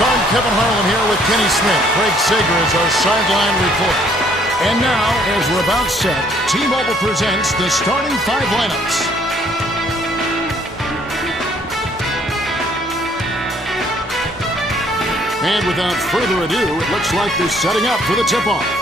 Bud Kevin Harlan here with Kenny Smith. Craig Sager is our sideline reporter. And now, as we're about set, T-Mobile presents the starting five lineups. And without further ado, it looks like they're setting up for the tip-off.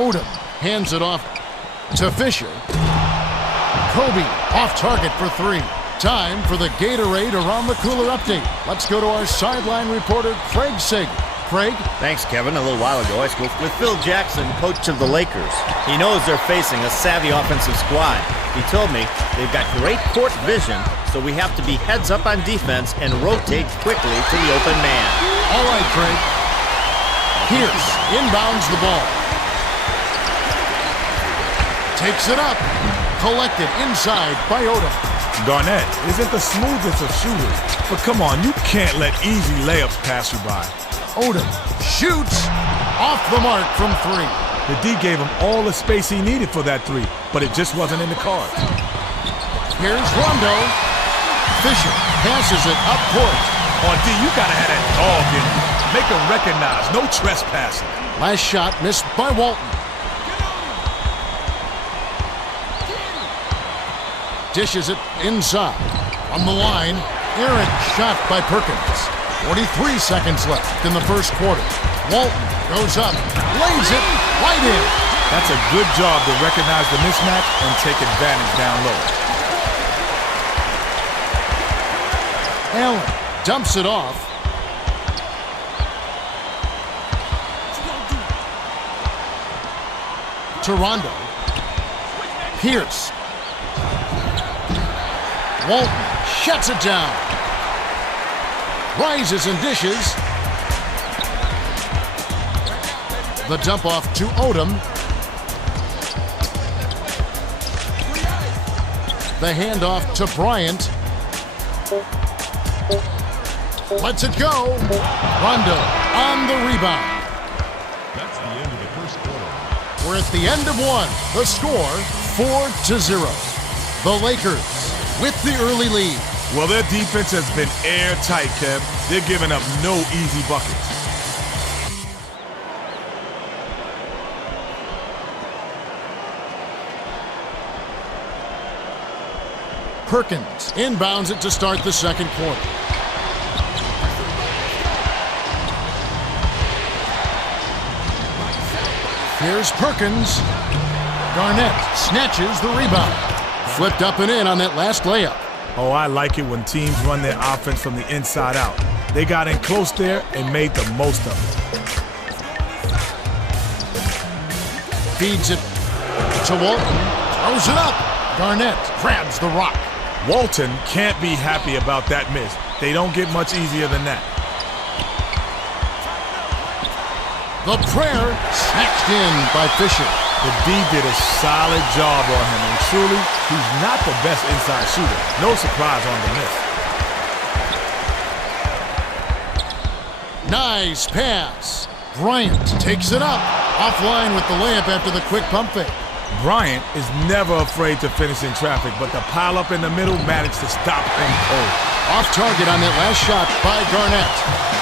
Odom hands it off to Fisher. Kobe off target for three. Time for the Gatorade Around the Cooler update. Let's go to our sideline reporter, Craig Sager. Craig? Thanks, Kevin. A little while ago, I spoke with Phil Jackson, coach of the Lakers. He knows they're facing a savvy offensive squad. He told me they've got great court vision, so we have to be heads up on defense and rotate quickly to the open man. All right, Craig. Pierce inbounds the ball. Takes it up. Collected inside by Odom. Garnett isn't the smoothest of shooters, but come on, you can't let easy layups pass you by. Odom shoots off the mark from three. The D gave him all the space he needed for that three, but it just wasn't in the cards. Here's Rondo. Fisher passes it up court. Oh, D, you gotta have that dog in you. Make him recognize, no trespassing. Last shot missed by Walton. Dishes it inside. On the line, errant shot by Perkins. 43 seconds left in the first quarter. Walton goes up, lays it right in. That's a good job to recognize the mismatch and take advantage down low. Allen dumps it off. To Rondo. Pierce. Walton shuts it down. Rises and dishes. The dump off to Odom. The handoff to Bryant. Lets it go. Rondo on the rebound. That's the end of the first quarter. We're at the end of one. The score, 4-0. The Lakers with the early lead. Well, their defense has been airtight, Kev. They're giving up no easy buckets. Perkins inbounds it to start the second quarter. Here's Perkins. Garnett snatches the rebound. Flipped up and in on that last layup. Oh, I like it when teams run their offense from the inside out. They got in close there and made the most of it. Feeds it to Walton. Throws it up. Garnett grabs the rock. Walton can't be happy about that miss. They don't get much easier than that. The prayer snatched in by Fisher. The D did a solid job on him, and truly, he's not the best inside shooter. No surprise on the miss. Nice pass. Bryant takes it up. Offline with the layup after the quick pump fake. Bryant is never afraid to finish in traffic, but the pile-up in the middle managed to stop him cold. Off target on that last shot by Garnett.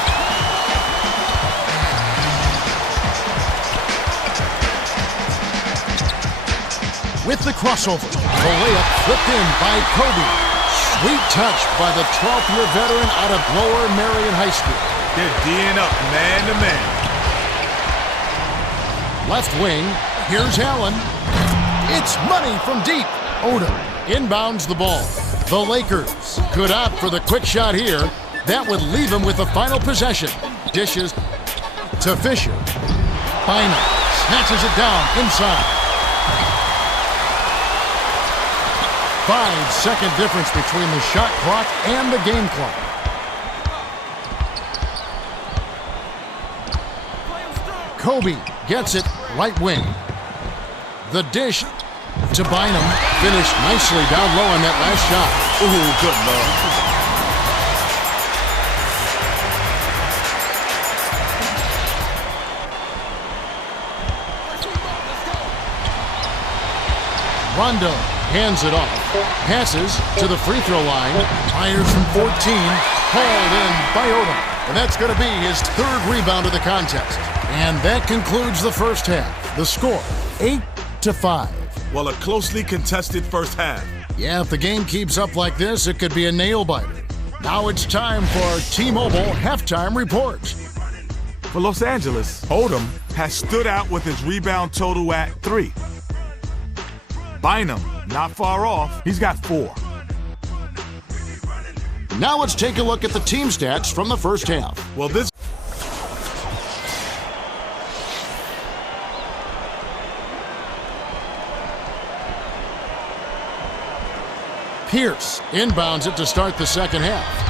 With the crossover, the layup flipped in by Kobe. Sweet touch by the 12th-year veteran out of Lower Merion High School. They're D'ing up man-to-man. Left wing, here's Allen. It's money from deep. Odom inbounds the ball. The Lakers could opt for the quick shot here. That would leave him with the final possession. Dishes to Fisher. Bynum snatches it down inside. 5-second difference between the shot clock and the game clock. Kobe gets it right wing. The dish to Bynum. Finished nicely down low on that last shot. Ooh, good lord. Rondo hands it off. Passes to the free throw line. Fires from 14. Hauled in by Odom. And that's going to be his third rebound of the contest. And that concludes the first half. The score, 8-5. Well, a closely contested first half. Yeah, if the game keeps up like this, it could be a nail-biter. Now it's time for T-Mobile Halftime Report. For Los Angeles, Odom has stood out with his rebound total at 3. Bynum, not far off, he's got 4. Now let's take a look at the team stats from the first half. Well, this Pierce inbounds it to start the second half.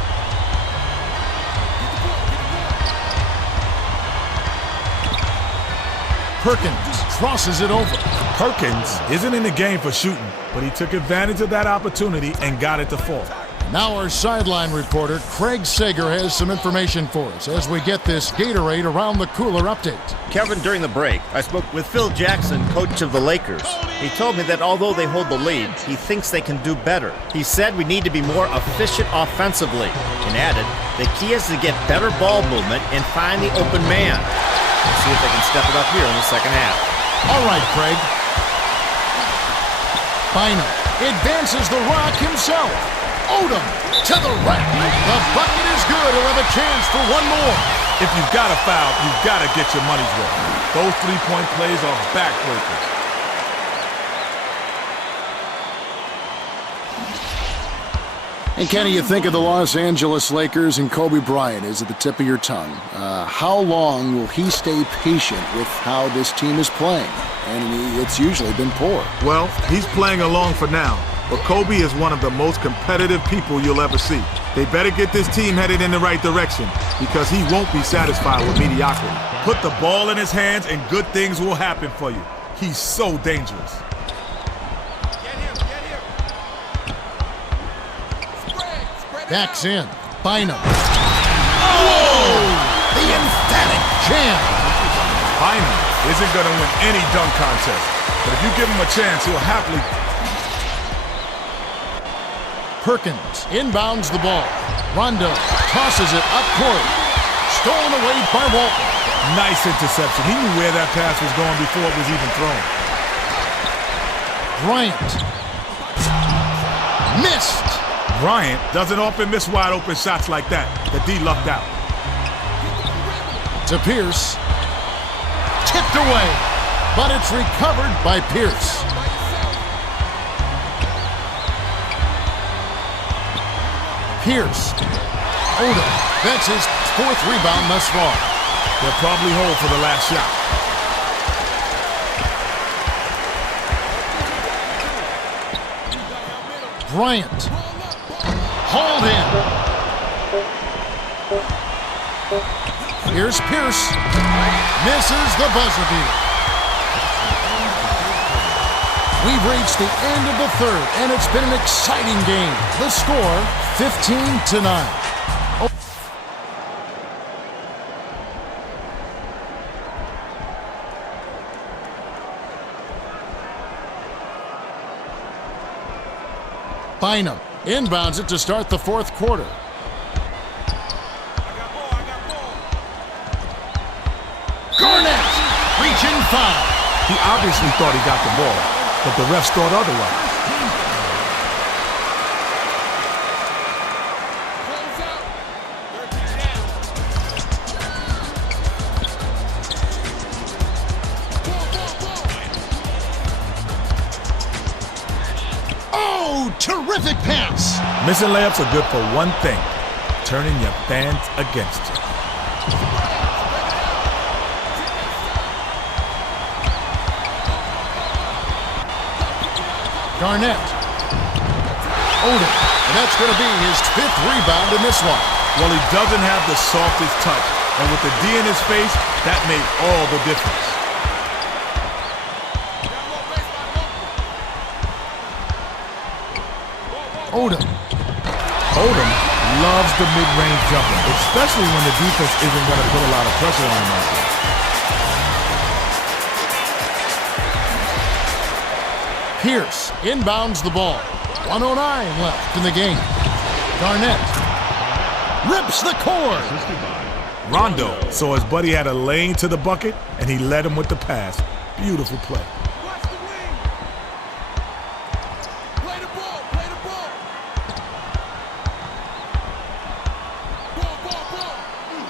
Perkins crosses it over. Perkins isn't in the game for shooting, but he took advantage of that opportunity and got it to fall. Now our sideline reporter, Craig Sager, has some information for us as we get this Gatorade Around the Cooler update. Kevin, during the break, I spoke with Phil Jackson, coach of the Lakers. He told me that although they hold the lead, he thinks they can do better. He said we need to be more efficient offensively, and added the key is to get better ball movement and find the open man. Let's see if they can step it up here in the second half. All right, Craig. Bynum advances the rock himself. Odom to the right. The bucket is good. He'll have a chance for one more. If you've got a foul, you've got to get your money's worth. Those three-point plays are backbreakers. And Kenny, you think of the Los Angeles Lakers and Kobe Bryant is at the tip of your tongue. How long will he stay patient with how this team is playing? And it's usually been poor. Well, he's playing along for now. But Kobe is one of the most competitive people you'll ever see. They better get this team headed in the right direction because he won't be satisfied with mediocrity. Put the ball in his hands and good things will happen for you. He's so dangerous. Backs in. Bynum. Oh! The emphatic jam. Bynum isn't going to win any dunk contest. But if you give him a chance, he'll happily... Perkins inbounds the ball. Rondo tosses it up court. Stolen away by Walton. Nice interception. He knew where that pass was going before it was even thrown. Bryant. Missed. Bryant doesn't often miss wide open shots like that. The D lucked out. To Pierce. Tipped away. But it's recovered by Pierce. Pierce. Odom. That's his fourth rebound thus far. They'll probably hold for the last shot. Bryant. Hauled in. Here's Pierce. Misses the buzzer beater. We've reached the end of the third, and it's been an exciting game. The score, 15-9. Bynum inbounds it to start the fourth quarter. Garnett, reaching foul. He obviously thought he got the ball, but the refs thought otherwise. Oh, terrific pass. Missing layups are good for one thing, turning your fans against you. Garnett. Odom. And that's going to be his fifth rebound in this one. Well, he doesn't have the softest touch, and with the D in his face, that made all the difference. Odom. Odom loves the mid-range jumper, especially when the defense isn't going to put a lot of pressure on him out there. Pierce inbounds the ball. 1:09 left in the game. Garnett rips the cord. Rondo saw his buddy had a lane to the bucket, and he led him with the pass. Beautiful play.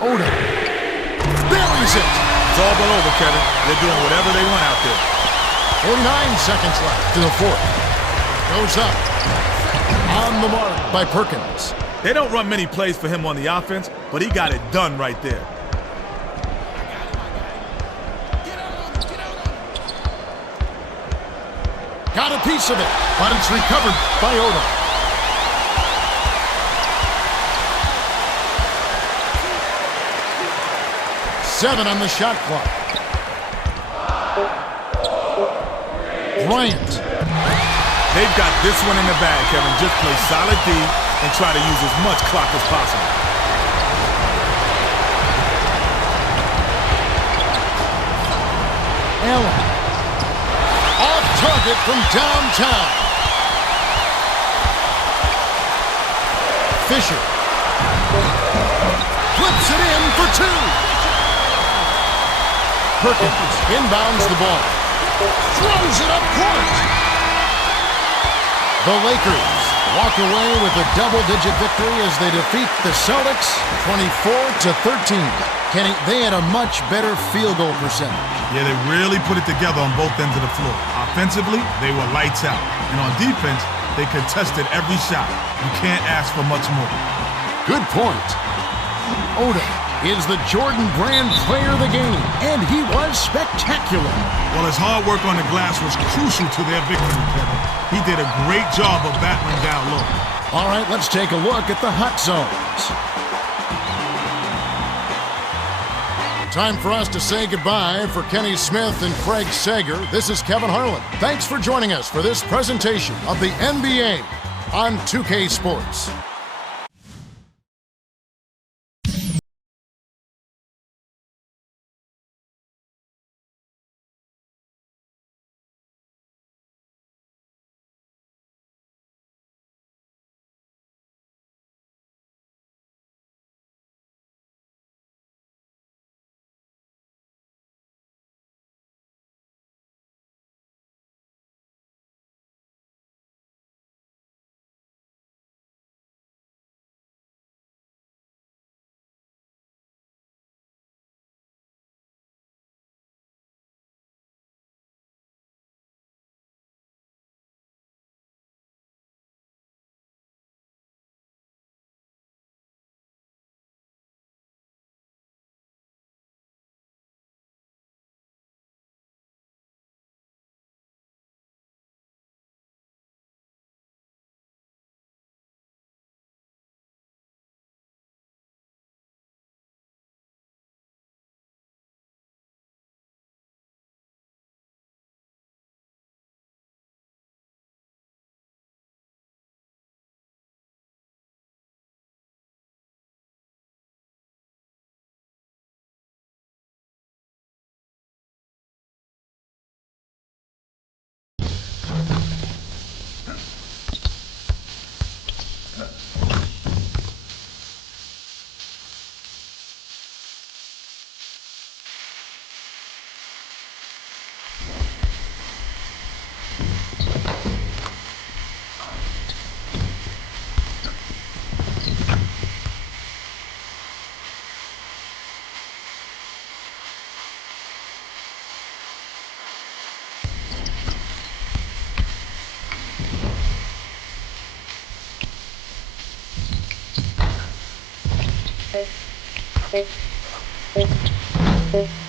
Oda buries it. It's all but over, Kevin. They're doing whatever they want out there. 49 seconds left in the fourth. Goes up. On the mark by Perkins. They don't run many plays for him on the offense, but he got it done right there. Got a piece of it, but it's recovered by Oda. Seven on the shot clock. Bryant. They've got this one in the bag, Kevin. Just play solid D and try to use as much clock as possible. Allen. Off target from downtown. Fisher. Flips it in for two. Perkins inbounds the ball. Throws it up court. The Lakers walk away with a double-digit victory as they defeat the Celtics 24-13. Kenny, they had a much better field goal percentage. Yeah, they really put it together on both ends of the floor. Offensively, they were lights out. And on defense, they contested every shot. You can't ask for much more. Good point. Oda is the Jordan Brand player of the game, and he was spectacular. Well, his hard work on the glass was crucial to their victory, Kevin. He did a great job of battling down low. All right, let's take a look at the hot zones. Time for us to say goodbye. For Kenny Smith and Craig Sager, this is Kevin Harlan. Thanks for joining us for this presentation of the NBA on 2K Sports. Thank you.